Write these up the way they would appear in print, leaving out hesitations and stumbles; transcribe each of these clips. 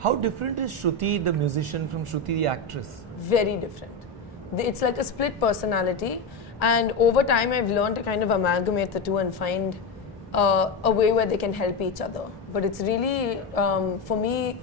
How different is Shruti the musician from Shruti the actress? Very different. It's like a split personality, and over time I've learned to kind of amalgamate the two and find a way where they can help each other. But it's really, for me,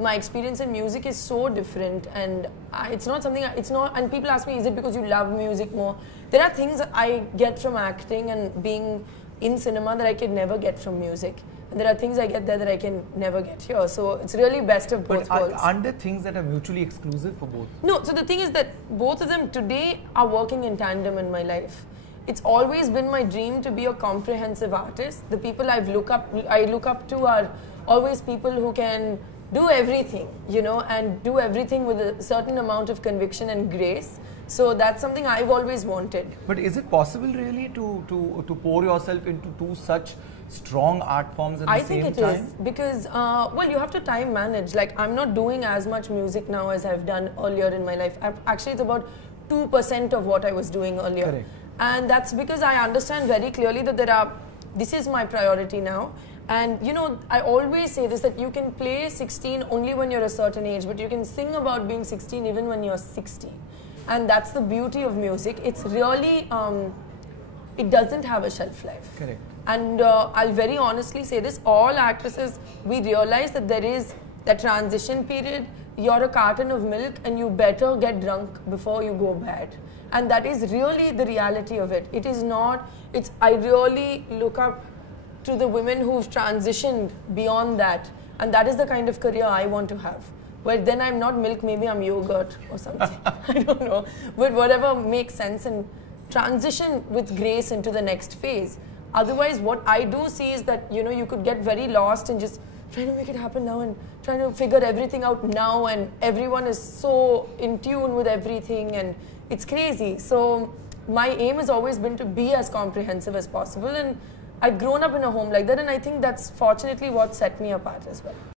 my experience in music is so different, and it's not something, and people ask me, is it because you love music more? There are things I get from acting and being in cinema that I could never get from music. And there are things I get there that I can never get here. So it's really best of both worlds. Aren't there things that are mutually exclusive for both? No, so the thing is that both of them today are working in tandem in my life. It's always been my dream to be a comprehensive artist. The people I look up to are always people who can do everything, you know, and do everything with a certain amount of conviction and grace. So that's something I've always wanted. But is it possible really to pour yourself into two such strong art forms at the same time? I think it is, because well, you have to time manage. Like, I'm not doing as much music now as I've done earlier in my life. Actually, it's about 2% of what I was doing earlier. Correct. And that's because I understand very clearly that this is my priority now. And you know, I always say this, that you can play 16 only when you're a certain age, but you can sing about being 16 even when you're 60. And that's the beauty of music. It's really, it doesn't have a shelf life. Correct. And I'll very honestly say this, all actresses, we realize that there is that transition period. You're a carton of milk and you better get drunk before you go bad. And that is really the reality of it. It is not, I really look up to the women who've transitioned beyond that. And that is the kind of career I want to have. Where then I'm not milk, maybe I'm yogurt or something. I don't know. But whatever makes sense, and transition with grace into the next phase. Otherwise, what I do see is that, you know, you could get very lost and just trying to make it happen now and trying to figure everything out now, and everyone is so in tune with everything and it's crazy. So my aim has always been to be as comprehensive as possible, and I've grown up in a home like that, and I think that's fortunately what set me apart as well.